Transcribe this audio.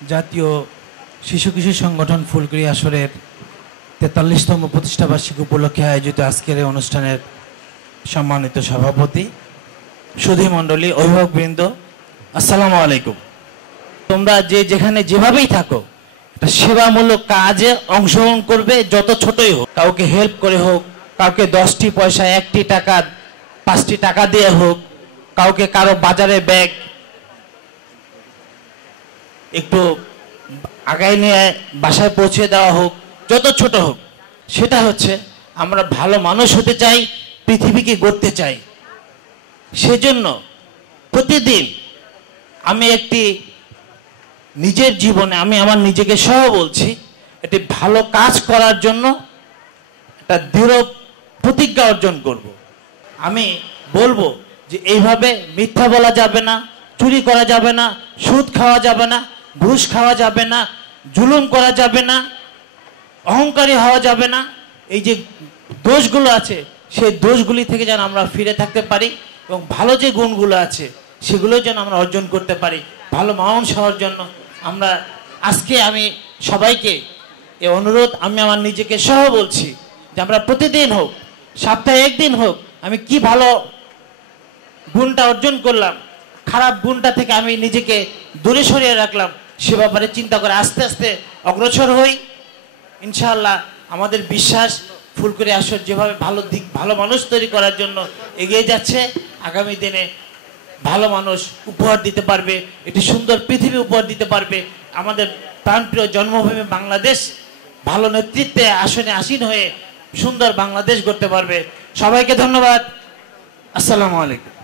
জাতীয় শিশু কিশোর সংগঠন ফুলকুড়ি আসরের ৪৩তম প্রতিষ্ঠাবার্ষিকী উপলক্ষে আয়োজিত আজকের এই অনুষ্ঠানের সম্মানিত সভাপতি, সুধী মণ্ডলী, অভিভাবকবৃন্দ, আসসালামু আলাইকুম। তোমরা যেখানে যেভাবেই থাকো একটা সেবামূলক কাজে অংশগ্রহণ করবে, যত ছোটই হোক। কাউকে হেল্প করে হোক, কাউকে 10টি পয়সা, 1টি টাকা, 5টি টাকা দিয়ে হোক, কাউকে কারো বাজারে ব্যাগ একটু আগায় নিয়ে বাসায় পৌঁছে দেওয়া হোক, যত ছোট হোক, সেটা হচ্ছে আমরা ভালো মানুষ হতে চাই, পৃথিবীকে গড়তে চাই। সেজন্য প্রতিদিন আমি নিজের জীবনে আমি আমার নিজেকে সহ বলছি, একটি ভালো কাজ করার জন্য একটা দৃঢ় প্রতিজ্ঞা অর্জন করব। আমি বলবো যে এইভাবে মিথ্যা বলা যাবে না, চুরি করা যাবে না, সুদ খাওয়া যাবে না, ঘুষ খাওয়া যাবে না, জুলুম করা যাবে না, অহংকারী হওয়া যাবে না। এই যে দোষগুলো আছে সেই দোষগুলি থেকে যেন আমরা ফিরে থাকতে পারি এবং ভালো যে গুণগুলো আছে সেগুলো যেন আমরা অর্জন করতে পারি। ভালো মানুষ হওয়ার জন্য আমরা আজকে আমি সবাইকে এই অনুরোধ আমি আমার নিজেকে সহ বলছি যে আমরা প্রতিদিন হোক, সপ্তাহে একদিন হোক, আমি কি ভালো গুণটা অর্জন করলাম, খারাপ গুণটা থেকে আমি নিজেকে দূরে সরিয়ে রাখলাম, সে ব্যাপারে চিন্তা করে আস্তে আস্তে অগ্রসর হই। ইনশাআল্লাহ আমাদের বিশ্বাস ফুলকুড়ি আসর যেভাবে ভালো মানুষ তৈরি করার জন্য এগিয়ে যাচ্ছে, আগামী দিনে ভালো মানুষ উপহার দিতে পারবে, একটি সুন্দর পৃথিবী উপহার দিতে পারবে। আমাদের প্রাণপ্রিয় জন্মভূমি বাংলাদেশ ভালো নেতৃত্বে আসনে আসীন হয়ে সুন্দর বাংলাদেশ গড়তে পারবে। সবাইকে ধন্যবাদ। আসসালামু আলাইকুম।